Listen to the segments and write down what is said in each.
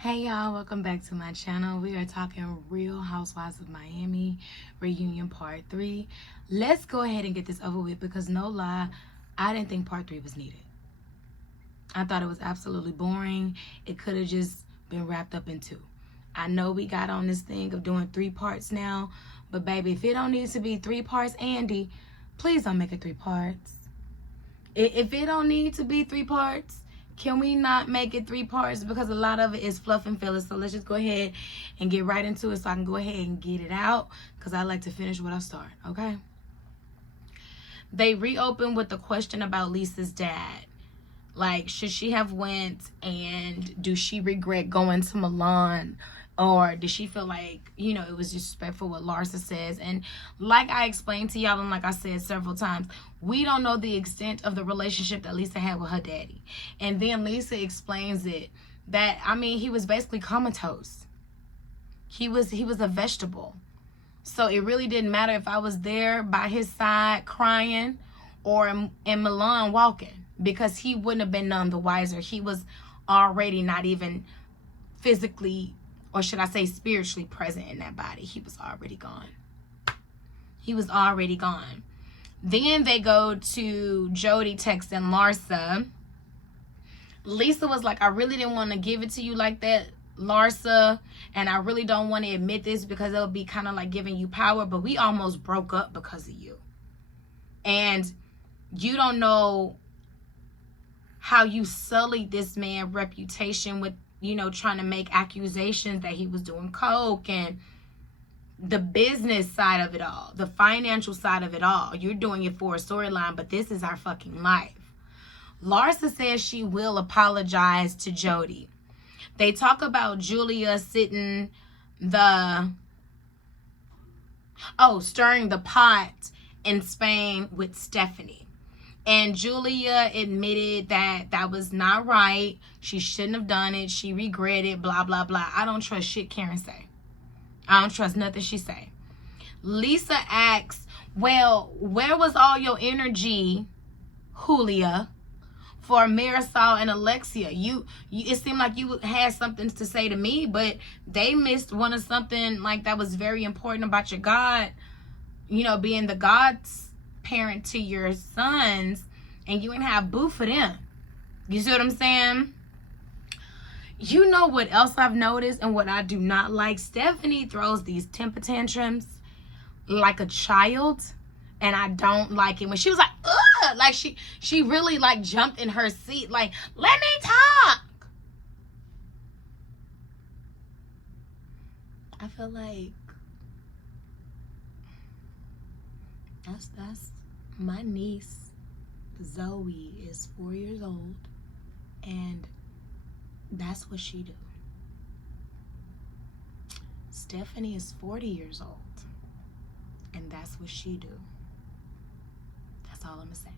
Hey y'all, welcome back to my channel. We are talking Real Housewives of Miami reunion part 3. Let's go ahead and get this over with because no lie, I didn't think part 3 was needed. I thought it was absolutely boring. It could have just been wrapped up in 2. I know we got on this thing of doing 3 parts now, but baby, if it don't need to be 3 parts, Andy, please don't make it 3 parts. If it don't need to be 3 parts, can we not make it 3 parts? Because a lot of it is fluff and fillers. So let's just go ahead and get right into it so I can go ahead and get it out. Because I like to finish what I start, okay? They reopened with the question about Lisa's dad. Like, should she have went, and do she regret going to Milan? Or did she feel like, you know, it was disrespectful what Larsa says? And like I explained to y'all, and like I said several times, we don't know the extent of the relationship that Lisa had with her daddy. And then Lisa explains it that, I mean, he was basically comatose. He was a vegetable. So it really didn't matter if I was there by his side crying or in Milan walking, because he wouldn't have been none the wiser. He was already not even physically, or should I say spiritually, present in that body. He was already gone. He was already gone. Then they go to Jody texting Larsa. Lisa was like, I really didn't want to give it to you like that, Larsa, and I really don't want to admit this because it'll be kind of like giving you power, but we almost broke up because of you. And you don't know how you sullied this man's reputation with, you know, trying to make accusations that he was doing coke, and the business side of it all, the financial side of it all. You're doing it for a storyline, but this is our fucking life. Larsa says she will apologize to Jody. They talk about Julia stirring the pot in Spain with Stephanie. And Julia admitted that that was not right. She shouldn't have done it. She regretted, blah, blah, blah. I don't trust shit Karen say. I don't trust nothing she say. Lisa asks, well, where was all your energy, Julia, for Marisol and Alexia? You it seemed like you had something to say to me, but they missed one of something like that was very important about your God, you know, being the God's parent to your sons, and you ain't have boo for them. You see what I'm saying? You know what else I've noticed and what I do not like? Stephanie throws these temper tantrums like a child, and I don't like it. When she was like, ugh, like she really like jumped in her seat, like, let me talk. I feel like that's my niece Zoe is 4 years old, and that's what she do. Stephanie is 40 years old, and that's what she do. That's all I'm saying.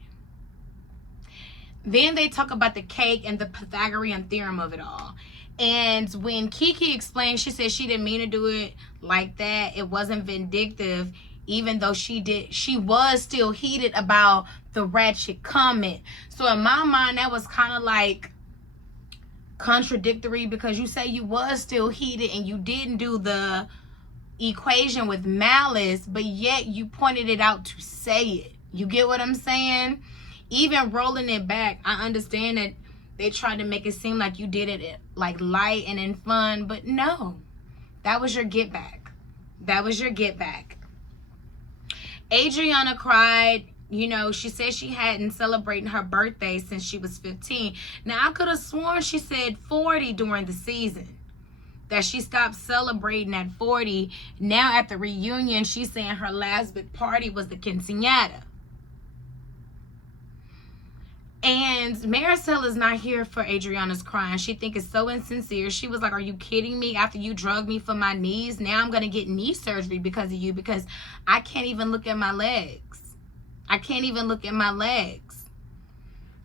Then they talk about the cake and the Pythagorean theorem of it all. And when Kiki explained, she said she didn't mean to do it like that. It wasn't vindictive, even though she was still heated about the ratchet comment. So in my mind, that was kind of like contradictory, because you say you was still heated and you didn't do the equation with malice, but yet you pointed it out to say it. You get what I'm saying? Even rolling it back, I understand that they tried to make it seem like you did it like light and in fun, but no, that was your get back. That was your get back. Adriana cried. You know, she said she hadn't celebrated her birthday since she was 15. Now, I could have sworn she said 40 during the season, that she stopped celebrating at 40. Now, at the reunion, she's saying her last big party was the quinceañera. And Marisol is not here for Adriana's crying. She think it's so insincere. She was like, are you kidding me? After you drugged me for my knees, now I'm going to get knee surgery because of you, because I can't even look at my legs. I can't even look at my legs.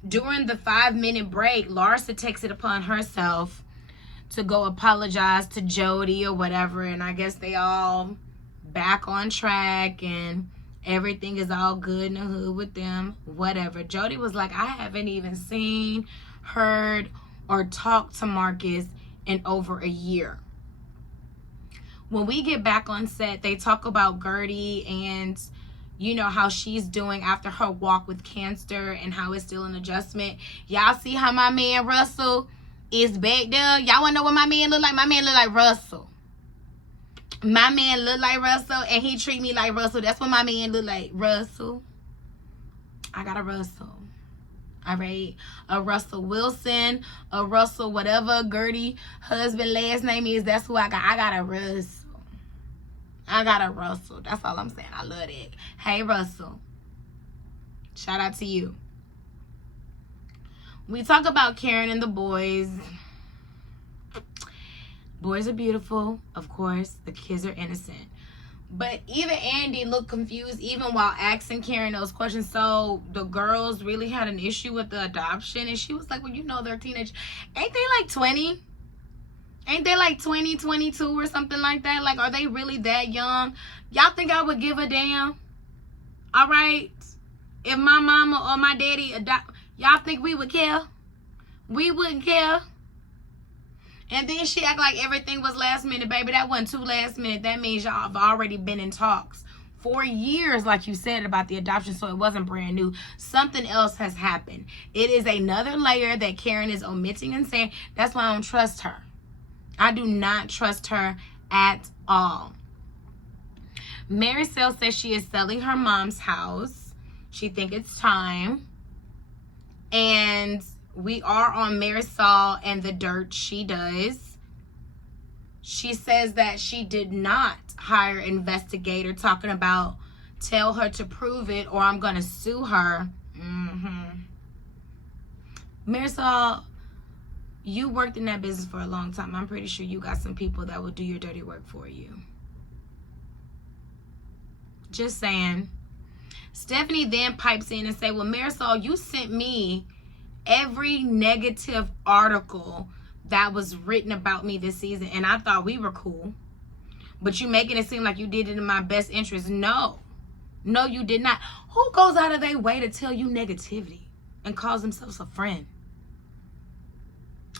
During the 5-minute break, Larsa takes it upon herself to go apologize to Jody or whatever. And I guess they all back on track and everything is all good in the hood with them, whatever. Jody was like, I haven't even seen, heard, or talked to Marcus in over a year. When we get back on set, they talk about Gertie and, you know, how she's doing after her walk with cancer and how it's still an adjustment. Y'all see how my man Russell is back there? Y'all want to know what my man look like? My man look like Russell. My man look like Russell, and he treat me like Russell. That's what my man look like. Russell. I got a Russell. All right. A Russell Wilson, a Russell whatever Gertie husband last name is. That's who I got. I got a Russell. I got a Russell. That's all I'm saying. I love it. Hey, Russell. Shout out to you. We talk about Karen and the boys. Boys are beautiful, of course. The kids are innocent. But even Andy looked confused even while asking Karen those questions. So the girls really had an issue with the adoption. And she was like, well, you know, they're teenage. Ain't they like 20? Ain't they like 20, 22 or something like that? Like, are they really that young? Y'all think I would give a damn? All right? If my mama or my daddy adopt, y'all think we would care? We wouldn't care. And then she act like everything was last minute, baby. That wasn't too last minute. That means y'all have already been in talks for years, like you said, about the adoption, so it wasn't brand new. Something else has happened. It is another layer that Karen is omitting and saying. That's why I don't trust her. I do not trust her at all. Maricel says she is selling her mom's house. She thinks it's time. And we are on Marisol and the dirt she does. She says that she did not hire an investigator, talking about tell her to prove it or I'm going to sue her. Marisol, you worked in that business for a long time. I'm pretty sure you got some people that will do your dirty work for you. Just saying. Stephanie then pipes in and say, well, Marisol, you sent me every negative article that was written about me this season, and I thought we were cool. But you making it seem like you did it in my best interest. No, you did not. Who goes out of their way to tell you negativity and calls themselves a friend?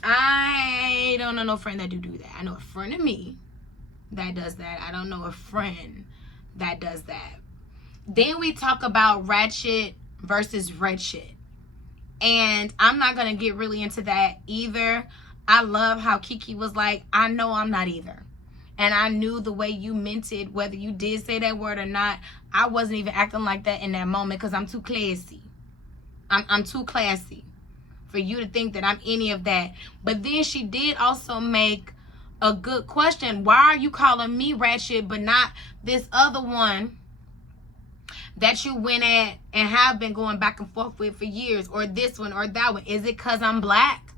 I don't know no friend that do that. I know a friend of me that does that. I don't know a friend that does that. Then we talk about ratchet versus wretched. And I'm not going to get really into that either. I love how Kiki was like, I know I'm not either. And I knew the way you meant it, whether you did say that word or not. I wasn't even acting like that in that moment because I'm too classy. I'm too classy for you to think that I'm any of that. But then she did also make a good question. Why are you calling me ratchet but not this other one that you went at and have been going back and forth with for years, or this one or that one? Is it because I'm black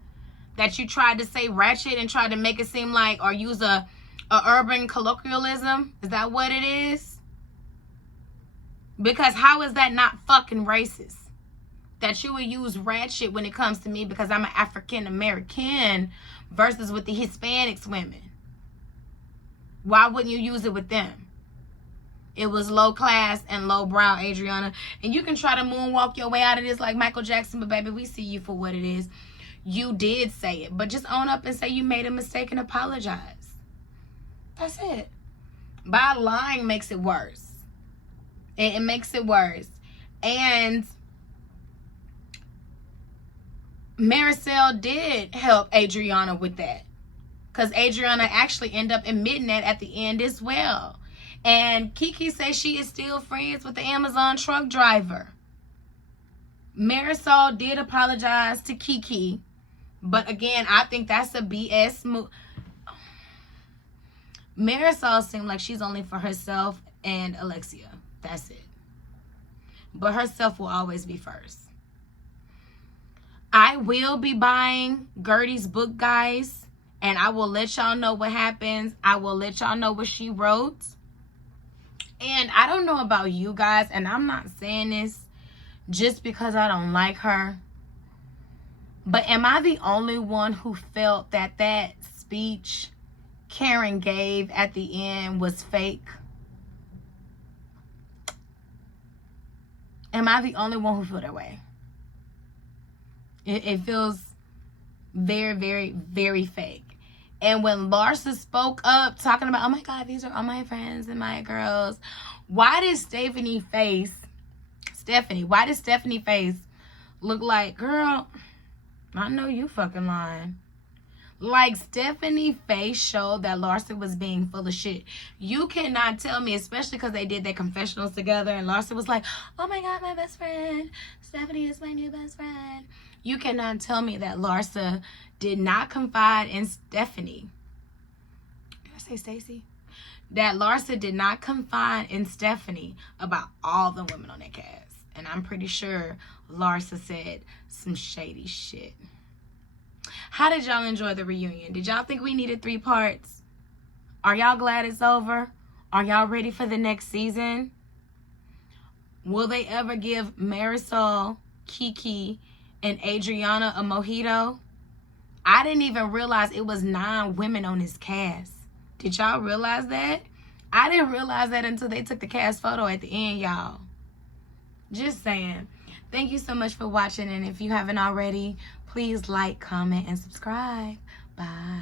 that you tried to say ratchet and tried to make it seem like, or use a urban colloquialism? Is that what it is? Because how is that not fucking racist? That you would use ratchet when it comes to me because I'm an African American versus with the Hispanics women. Why wouldn't you use it with them? It was low class and low brow, Adriana. And you can try to moonwalk your way out of this like Michael Jackson, but baby, we see you for what it is. You did say it, but just own up and say you made a mistake and apologize. That's it. By lying makes it worse. It makes it worse. And Maricel did help Adriana with that, because Adriana actually ended up admitting that at the end as well. And Kiki says she is still friends with the Amazon truck driver. Marisol did apologize to Kiki. But again, I think that's a BS move. Marisol seemed like she's only for herself and Alexia. That's it. But herself will always be first. I will be buying Gertie's book, guys. And I will let y'all know what happens. I will let y'all know what she wrote. And I don't know about you guys, and I'm not saying this just because I don't like her, but am I the only one who felt that that speech Karen gave at the end was fake? Am I the only one who felt that way? It feels very, very, very fake. And when Larsa spoke up, talking about, oh my God, these are all my friends and my girls, why did Stephanie face look like, girl, I know you fucking lying. Like, Stephanie face showed that Larsa was being full of shit. You cannot tell me, especially because they did their confessionals together, and Larsa was like, oh my God, my best friend. Stephanie is my new best friend. You cannot tell me that Larsa did not confide in Stephanie. Did I say Stacy? That Larsa did not confide in Stephanie about all the women on that cast. And I'm pretty sure Larsa said some shady shit. How did y'all enjoy the reunion? Did y'all think we needed 3 parts? Are y'all glad it's over? Are y'all ready for the next season? Will they ever give Marisol, Kiki, and Adriana a mojito? I didn't even realize it was 9 women on this cast. Did y'all realize that? I didn't realize that until they took the cast photo at the end, y'all. Just saying. Thank you so much for watching, and if you haven't already, please like, comment, and subscribe. Bye.